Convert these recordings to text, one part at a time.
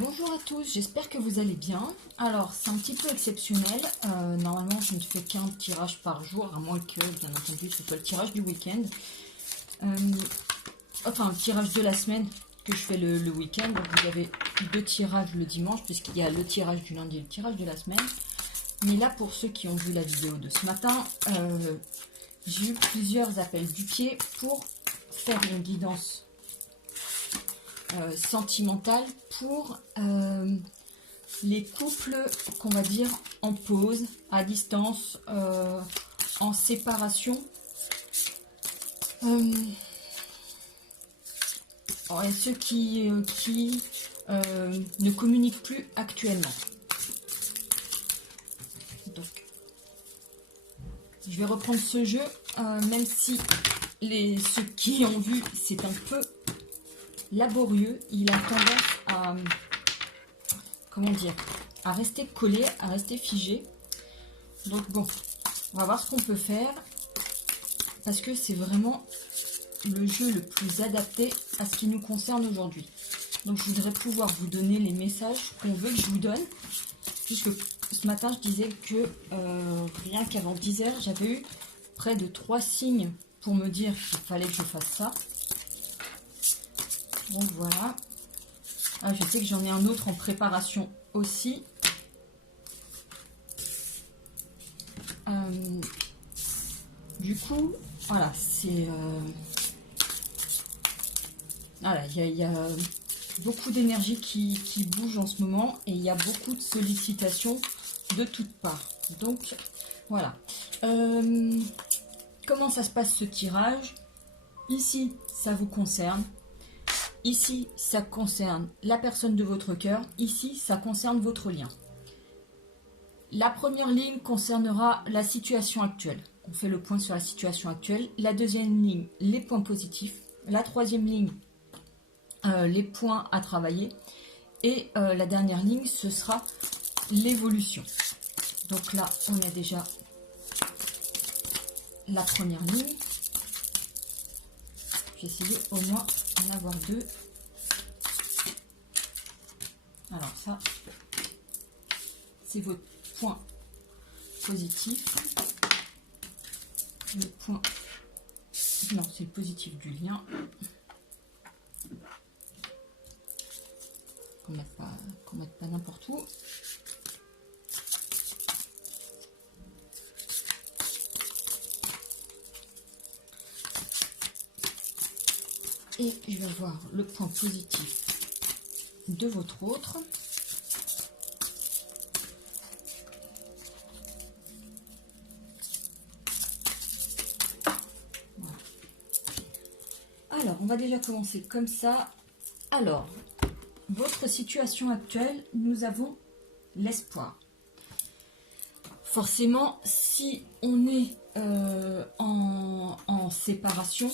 Bonjour à tous, j'espère que vous allez bien. Alors, c'est un petit peu exceptionnel. Normalement, je ne fais qu'un tirage par jour, à moins que, bien entendu, ce soit le tirage du week-end. Enfin, le tirage de la semaine que je fais le week-end. Donc, vous avez 2 tirages le dimanche, puisqu'il y a le tirage du lundi et le tirage de la semaine. Mais là, pour ceux qui ont vu la vidéo de ce matin, j'ai eu plusieurs appels du pied pour faire une guidance sentimentale pour les couples qu'on va dire en pause, à distance, en séparation. Et ceux qui ne communiquent plus actuellement. Donc, je vais reprendre ce jeu, même si ceux qui ont vu, c'est un peu laborieux. Il a tendance à, comment dire, à rester collé, à rester figé. Donc bon, on va voir ce qu'on peut faire, parce que c'est vraiment le jeu le plus adapté à ce qui nous concerne aujourd'hui. Donc je voudrais pouvoir vous donner les messages qu'on veut que je vous donne, puisque ce matin je disais que rien qu'avant 10 h, j'avais eu près de 3 signes pour me dire qu'il fallait que je fasse ça. Donc voilà. Ah, je sais que j'en ai un autre en préparation aussi. Du coup, voilà, c'est... voilà, il y a beaucoup d'énergie qui bouge en ce moment et il y a beaucoup de sollicitations de toutes parts. Donc, voilà. Comment ça se passe ce tirage? Ici, ça vous concerne. Ici, ça concerne la personne de votre cœur. Ici, ça concerne votre lien. La première ligne concernera la situation actuelle. On fait le point sur la situation actuelle. La deuxième ligne, les points positifs. La troisième ligne, les points à travailler. Et la dernière ligne, ce sera l'évolution. Donc là, on a déjà la première ligne. Je vais essayer au moins d'en avoir 2. Alors ça, c'est votre point positif. Le point... Non, c'est le positif du lien. Qu'on mette pas n'importe où. Et je vais voir le point positif de votre autre. Voilà. Alors, on va déjà commencer comme ça. Alors, votre situation actuelle, nous avons l'espoir. Forcément, si on est en séparation,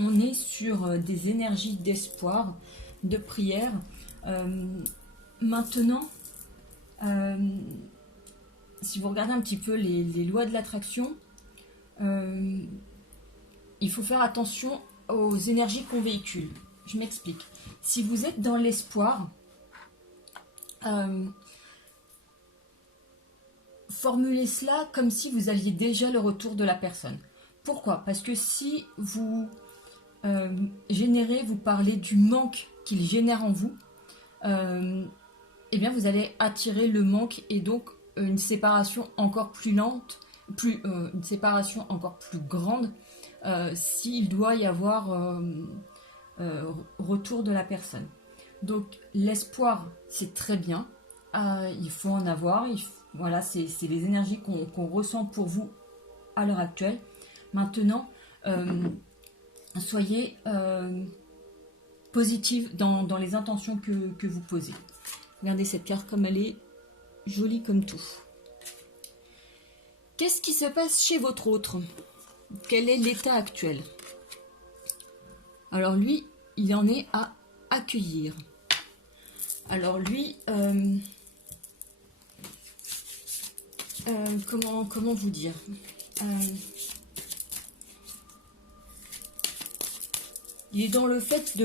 on est sur des énergies d'espoir, de prière. Maintenant, si vous regardez un petit peu les lois de l'attraction, il faut faire attention aux énergies qu'on véhicule. Je m'explique. Si vous êtes dans l'espoir, formulez cela comme si vous aviez déjà le retour de la personne. Pourquoi? Parce que si vous générez, vous parlez du manque qu'il génère en vous, eh bien vous allez attirer le manque et donc une séparation encore plus lente, une séparation encore plus grande s'il doit y avoir retour de la personne. Donc l'espoir, c'est très bien, il faut en avoir, voilà, c'est les énergies qu'on ressent pour vous à l'heure actuelle. Maintenant, soyez positive dans les intentions que vous posez. Regardez cette carte comme elle est jolie comme tout. Qu'est-ce qui se passe chez votre autre? Quel est l'état actuel? Alors lui, il en est à accueillir. Alors lui, comment vous dire? Il est dans le fait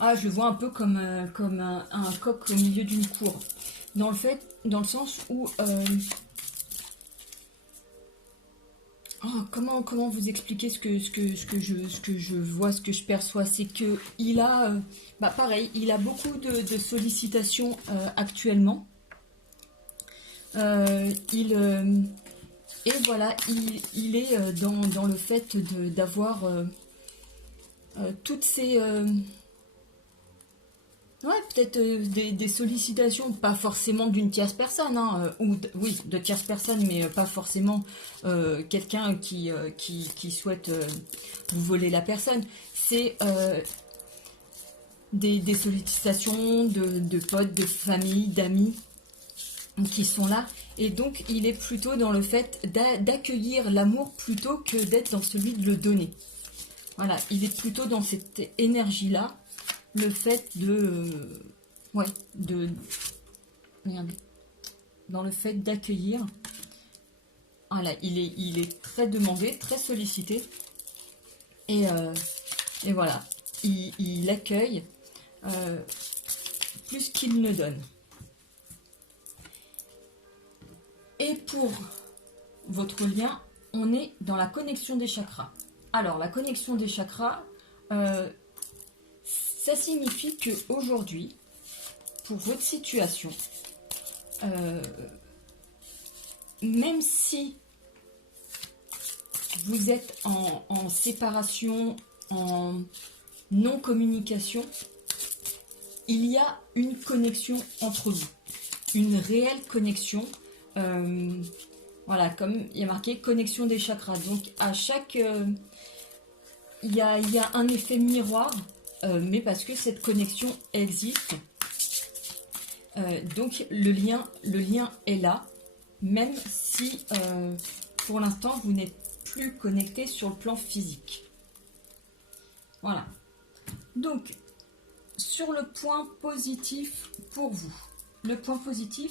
Ah, je le vois un peu comme, un coq au milieu d'une cour. Dans le sens où... comment vous expliquer ce que je vois, ce que je perçois, c'est que il a, pareil, il a beaucoup de sollicitations actuellement. Et voilà, il est dans le fait d'avoir toutes ces... ouais, peut-être des sollicitations, pas forcément d'une tierce personne, hein, oui, de tierce personne, mais pas forcément quelqu'un qui souhaite vous voler la personne. C'est des sollicitations de potes, de famille, d'amis qui sont là. Et donc, il est plutôt dans le fait d'accueillir l'amour plutôt que d'être dans celui de le donner. Voilà, il est plutôt dans cette énergie-là, le fait de... ouais, regardez, dans le fait d'accueillir. Voilà, il est très demandé, très sollicité. Et voilà, il accueille plus qu'il ne donne. Et pour votre lien, on est dans la connexion des chakras. Alors, la connexion des chakras, ça signifie qu'aujourd'hui, pour votre situation, même si vous êtes en séparation, en non-communication, il y a une connexion entre vous, une réelle connexion. Voilà, comme il y a marqué connexion des chakras. Donc à chaque... il y a un effet miroir, mais parce que cette connexion existe. Donc le lien est là, même si pour l'instant vous n'êtes plus connecté sur le plan physique. Voilà. Donc, sur le point positif pour vous, le point positif,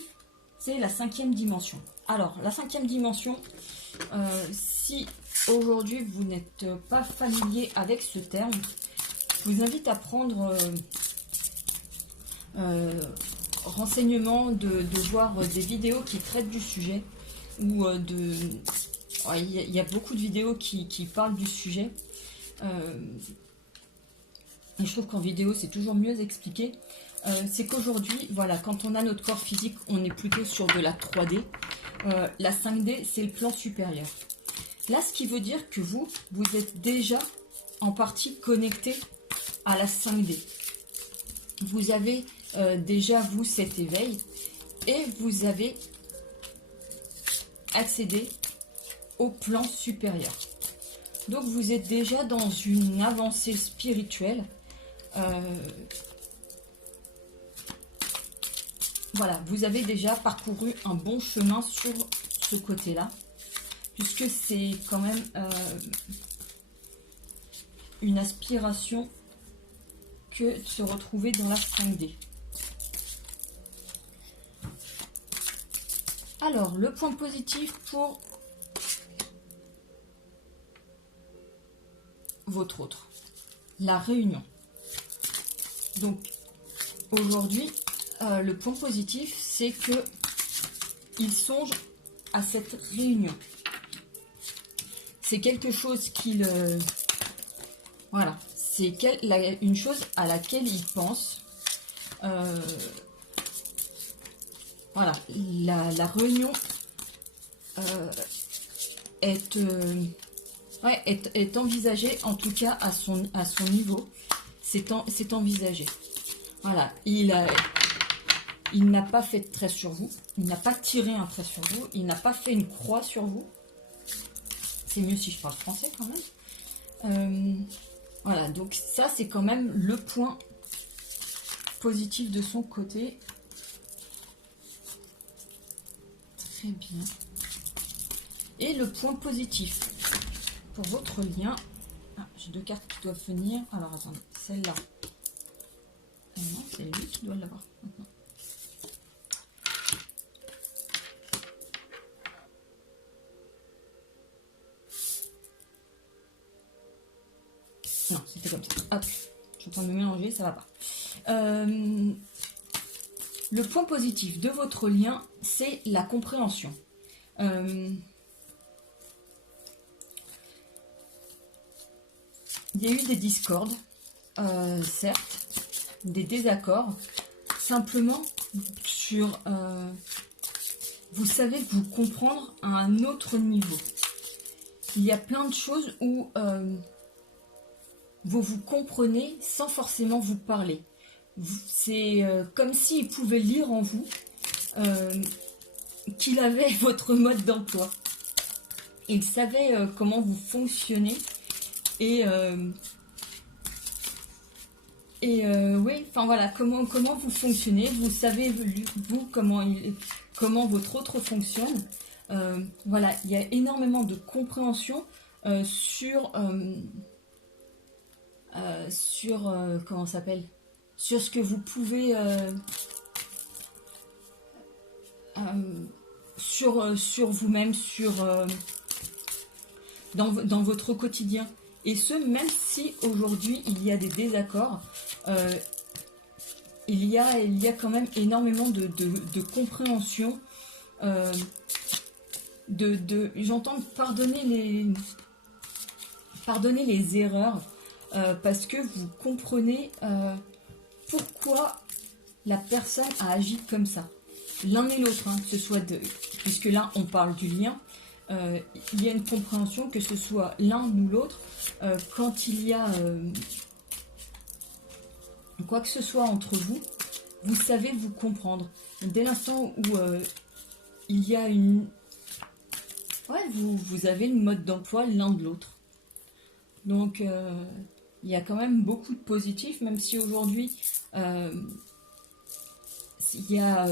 c'est la 5e dimension. Alors, la 5e dimension, si aujourd'hui vous n'êtes pas familier avec ce terme, je vous invite à prendre renseignement, de voir des vidéos qui traitent du sujet, ou il y a beaucoup de vidéos qui parlent du sujet. Et je trouve qu'en vidéo, c'est toujours mieux expliqué. C'est qu'aujourd'hui, voilà, quand on a notre corps physique, on est plutôt sur de la 3D. La 5D, c'est le plan supérieur. Là, ce qui veut dire que vous êtes déjà en partie connecté à la 5D. Vous avez déjà, vous, cet éveil, et vous avez accédé au plan supérieur. Donc, vous êtes déjà dans une avancée spirituelle. Voilà, vous avez déjà parcouru un bon chemin sur ce côté-là, puisque c'est quand même une aspiration que de se retrouver dans la 5D. Alors, le point positif pour votre autre, la réunion. Donc, aujourd'hui, le point positif, c'est que il songe à cette réunion. C'est quelque chose qu'il... voilà, c'est une chose à laquelle il pense. Voilà, la réunion est envisagée, en tout cas à son niveau. C'est envisagé. Voilà, il n'a pas fait de trait sur vous, il n'a pas tiré un trait sur vous, il n'a pas fait une croix sur vous. C'est mieux si je parle français quand même. Voilà, donc ça c'est quand même le point positif de son côté. Très bien. Et le point positif pour votre lien. Ah, j'ai 2 cartes qui doivent venir. Alors attendez, celle-là. Non, c'est lui qui doit l'avoir maintenant. Non, c'était comme ça. Hop, je suis en train de me mélanger, ça va pas. Le point positif de votre lien, c'est la compréhension. Il y a eu des discordes, certes, des désaccords, simplement sur... vous savez vous comprendre à un autre niveau. Il y a plein de choses où vous vous comprenez sans forcément vous parler. C'est comme s'il pouvait lire en vous qu'il avait votre mode d'emploi. Il savait comment vous fonctionnez et oui, enfin voilà, comment vous fonctionnez. Vous savez vous comment votre autre fonctionne. Voilà, il y a énormément de compréhension sur comment ça s'appelle, sur ce que vous pouvez sur vous-même, dans votre quotidien. Et ce, même si aujourd'hui il y a des désaccords, il y a quand même énormément de compréhension, j'entends pardonner les erreurs, parce que vous comprenez pourquoi la personne a agi comme ça. L'un et l'autre, hein, puisque là on parle du lien, il y a une compréhension que ce soit l'un ou l'autre, quand il y a quoi que ce soit entre vous, vous savez vous comprendre. Dès l'instant où il y a une... Ouais, vous avez une mode d'emploi l'un de l'autre. Donc, il y a quand même beaucoup de positifs, même si aujourd'hui, il y a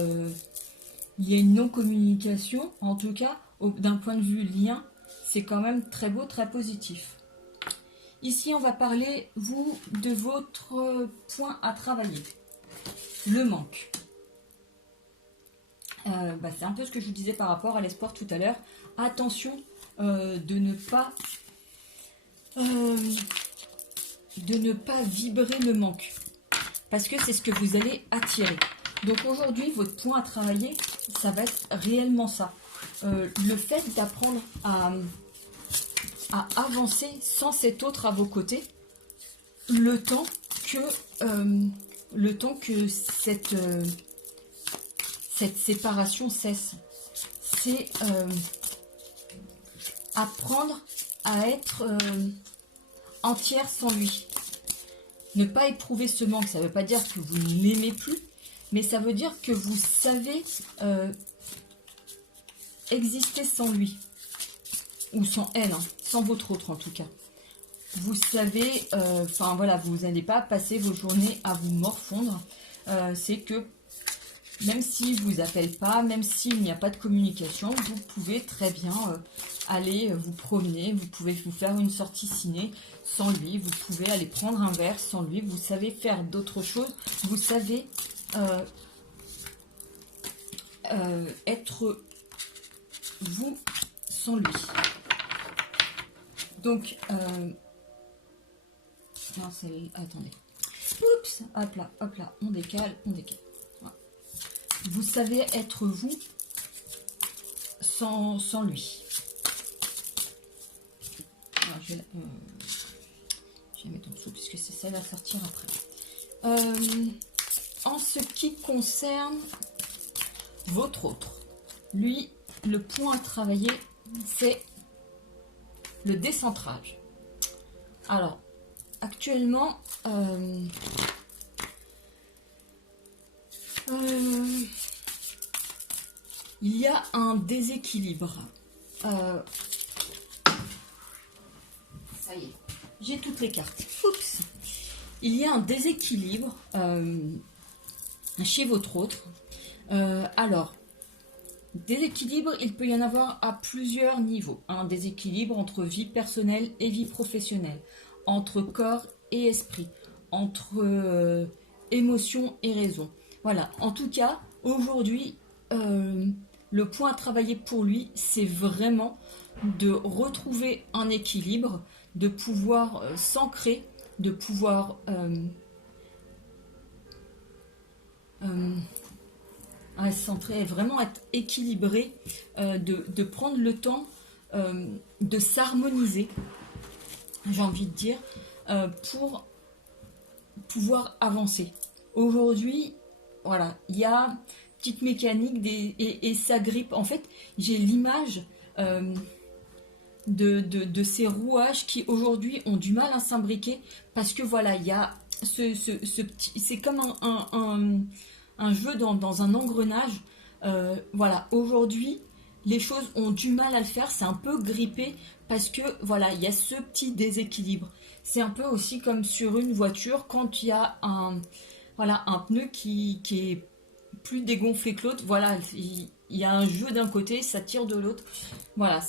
une non-communication. En tout cas, d'un point de vue lien, c'est quand même très beau, très positif. Ici, on va parler, vous, de votre point à travailler. Le manque. C'est un peu ce que je vous disais par rapport à l'espoir tout à l'heure. Attention de ne pas vibrer le manque. Parce que c'est ce que vous allez attirer. Donc aujourd'hui, votre point à travailler, ça va être réellement ça. Le fait d'apprendre à avancer sans cet autre à vos côtés, le temps que cette séparation cesse. C'est apprendre à être entière sans lui. Ne pas éprouver ce manque, ça ne veut pas dire que vous ne l'aimez plus, mais ça veut dire que vous savez exister sans lui. Ou sans elle, hein, sans votre autre en tout cas. Vous savez, voilà, vous n'allez pas passer vos journées à vous morfondre. C'est que même s'il ne vous appelle pas, même s'il n'y a pas de communication, vous pouvez très bien aller vous promener, vous pouvez vous faire une sortie ciné sans lui, vous pouvez aller prendre un verre sans lui, vous savez faire d'autres choses, vous savez être vous sans lui. Donc, non, attendez. Oups, hop là, on décale. Voilà. Vous savez être vous sans lui. Alors, je vais mettre en dessous puisque c'est ça, va sortir après. En ce qui concerne votre autre, lui, le point à travailler, c'est le décentrage. Alors, actuellement, il y a un déséquilibre. Ça y est, j'ai toutes les cartes. Oups. Il y a un déséquilibre chez votre autre. Alors, déséquilibre, il peut y en avoir à plusieurs niveaux. Un déséquilibre entre vie personnelle et vie professionnelle, entre corps et esprit, entre émotion et raison. Voilà, en tout cas, aujourd'hui, le point à travailler pour lui, c'est vraiment de retrouver un équilibre, de pouvoir s'ancrer, de pouvoir à se centrer, à vraiment être équilibré, de prendre le temps de s'harmoniser, j'ai envie de dire, pour pouvoir avancer. Aujourd'hui, voilà, il y a petite mécanique et ça grippe. En fait, j'ai l'image de ces rouages qui aujourd'hui ont du mal à s'imbriquer parce que voilà, il y a ce petit, c'est comme un jeu dans un engrenage. Voilà, aujourd'hui, les choses ont du mal à le faire, c'est un peu grippé parce que voilà, il y a ce petit déséquilibre. C'est un peu aussi comme sur une voiture quand il y a voilà, un pneu qui est plus dégonflé que l'autre. Voilà, il y a un jeu d'un côté, ça tire de l'autre. Voilà,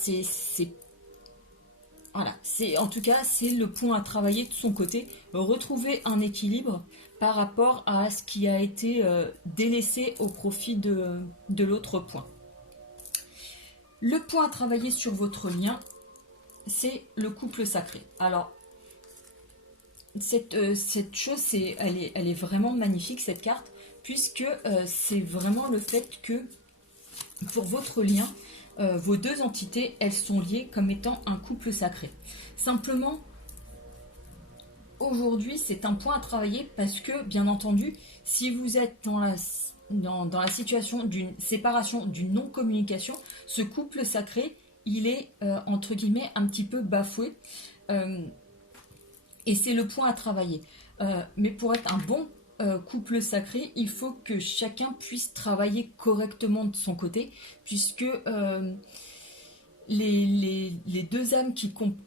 voilà, en tout cas, c'est le point à travailler de son côté, retrouver un équilibre par rapport à ce qui a été délaissé au profit de l'autre point. Le point à travailler sur votre lien, c'est le couple sacré. Alors, cette chose, elle est vraiment magnifique, cette carte, puisque c'est vraiment le fait que pour votre lien, vos deux entités, elles sont liées comme étant un couple sacré. Simplement, aujourd'hui, c'est un point à travailler parce que, bien entendu, si vous êtes dans la situation d'une séparation, d'une non-communication, ce couple sacré, il est, entre guillemets, un petit peu bafoué. Et c'est le point à travailler. Mais pour être un bon couple sacré, il faut que chacun puisse travailler correctement de son côté, puisque les deux âmes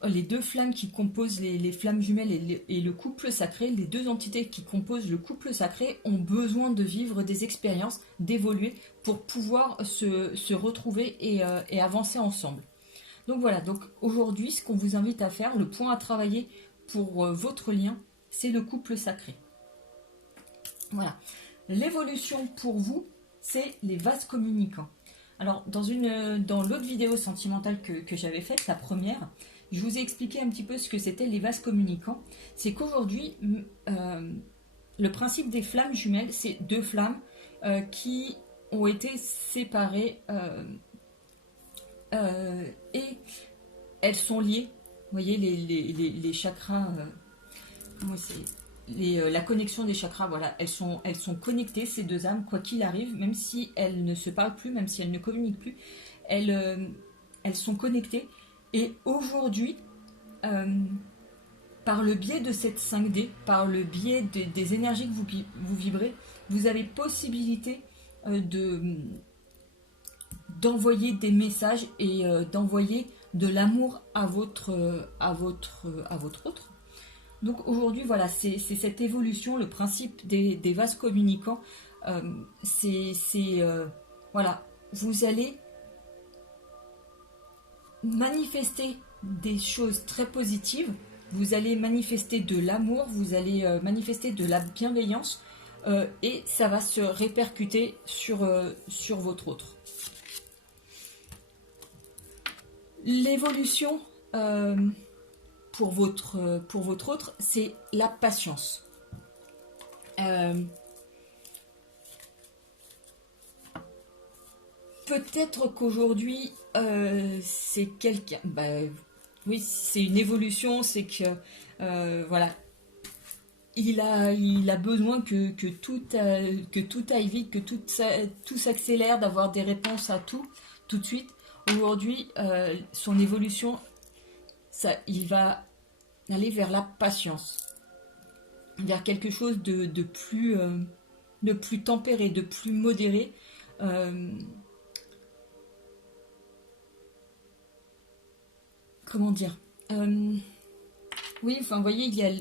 les deux flammes qui composent les flammes jumelles et le couple sacré, les deux entités qui composent le couple sacré ont besoin de vivre des expériences, d'évoluer pour pouvoir se retrouver et avancer ensemble. Donc voilà, donc aujourd'hui, ce qu'on vous invite à faire, le point à travailler pour votre lien, c'est le couple sacré. Voilà. L'évolution pour vous, c'est les vases communicants. Alors, dans l'autre vidéo sentimentale que j'avais faite, la première, je vous ai expliqué un petit peu ce que c'était les vases communicants. C'est qu'aujourd'hui, le principe des flammes jumelles, c'est deux flammes qui ont été séparées et elles sont liées. Vous voyez, les chakras, la connexion des chakras, voilà, elles sont connectées, ces deux âmes, quoi qu'il arrive, même si elles ne se parlent plus, même si elles ne communiquent plus, elles sont connectées. Et aujourd'hui, par le biais de cette 5D, par le biais des énergies que vous vibrez, vous avez possibilité d'envoyer des messages et d'envoyer de l'amour à votre autre. Donc aujourd'hui, voilà, c'est cette évolution, le principe des vases communicants. Voilà, vous allez manifester des choses très positives, vous allez manifester de l'amour, vous allez manifester de la bienveillance et ça va se répercuter sur votre autre. L'évolution pour votre autre, c'est la patience. Peut-être qu'aujourd'hui, c'est quelqu'un... oui, c'est une évolution, c'est que... voilà. Il a besoin que tout aille vite, que tout s'accélère, d'avoir des réponses à tout de suite. Aujourd'hui, son évolution, il va aller vers la patience, vers quelque chose de plus tempéré, de plus modéré. Comment dire, oui, enfin, vous voyez, il y a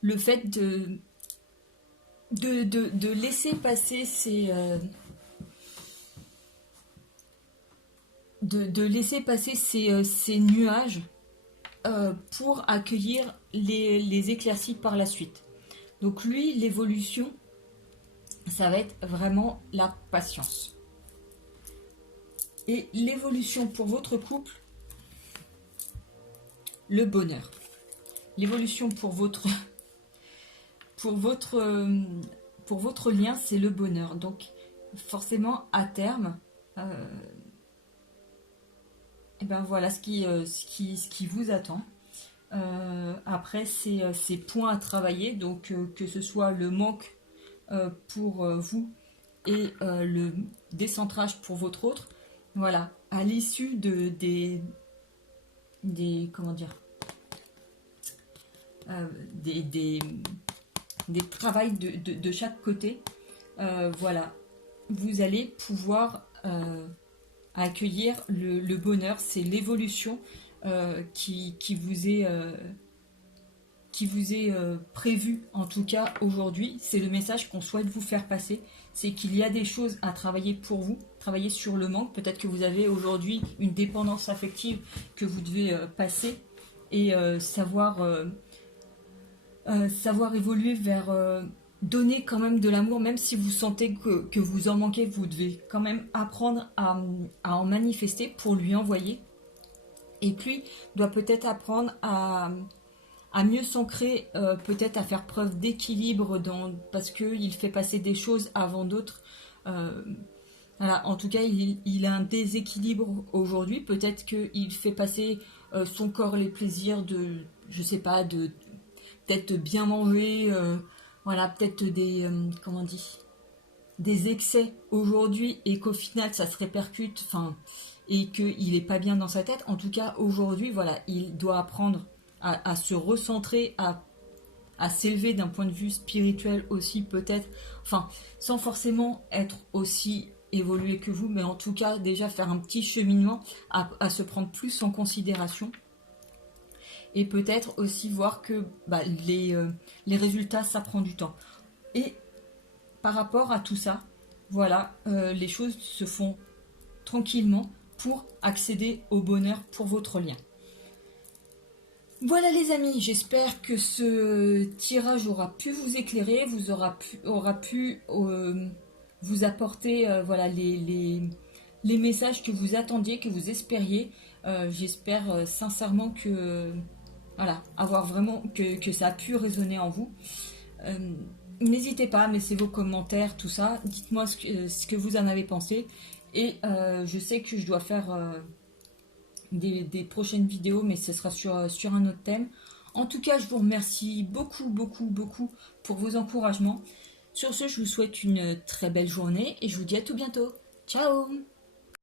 le fait de laisser passer ces... de laisser passer ces nuages pour accueillir les éclaircies par la suite. Donc lui, l'évolution, ça va être vraiment la patience. Et l'évolution pour votre couple, le bonheur. L'évolution pour votre lien, c'est le bonheur. Donc forcément à terme, et ben voilà ce qui vous attend. Après, c'est ces points à travailler, donc que ce soit le manque pour vous et le décentrage pour votre autre. Voilà, à l'issue des comment dire des travails de chaque côté, voilà, vous allez pouvoir accueillir le bonheur. C'est l'évolution qui vous est prévu, en tout cas aujourd'hui. C'est le message qu'on souhaite vous faire passer. C'est qu'il y a des choses à travailler pour vous, travailler sur le manque. Peut-être que vous avez aujourd'hui une dépendance affective que vous devez passer et savoir évoluer vers donner quand même de l'amour, même si vous sentez que vous en manquez. Vous devez quand même apprendre à en manifester pour lui envoyer. Et puis, doit peut-être apprendre à mieux s'ancrer, peut-être à faire preuve d'équilibre parce qu'il fait passer des choses avant d'autres. Voilà, en tout cas, il a un déséquilibre aujourd'hui. Peut-être qu'il fait passer son corps les plaisirs je sais pas, peut-être bien manger, voilà, peut-être comment on dit, des excès aujourd'hui et qu'au final ça se répercute, et qu'il n'est pas bien dans sa tête. En tout cas, aujourd'hui, voilà, il doit apprendre à se recentrer, à s'élever d'un point de vue spirituel aussi, peut-être, sans forcément être aussi évolué que vous, mais en tout cas, déjà faire un petit cheminement, à se prendre plus en considération. Et peut-être aussi voir que les résultats, ça prend du temps. Et par rapport à tout ça, voilà, les choses se font tranquillement pour accéder au bonheur pour votre lien. Voilà les amis, j'espère que ce tirage aura pu vous éclairer, aura pu vous apporter voilà, les messages que vous attendiez, que vous espériez. J'espère sincèrement que voilà, avoir vraiment que ça a pu résonner en vous. N'hésitez pas à laisser vos commentaires, tout ça. Dites-moi ce que vous en avez pensé. Et je sais que je dois faire des prochaines vidéos, mais ce sera sur un autre thème. En tout cas, je vous remercie beaucoup, beaucoup, beaucoup pour vos encouragements. Sur ce, je vous souhaite une très belle journée et je vous dis à tout bientôt. Ciao!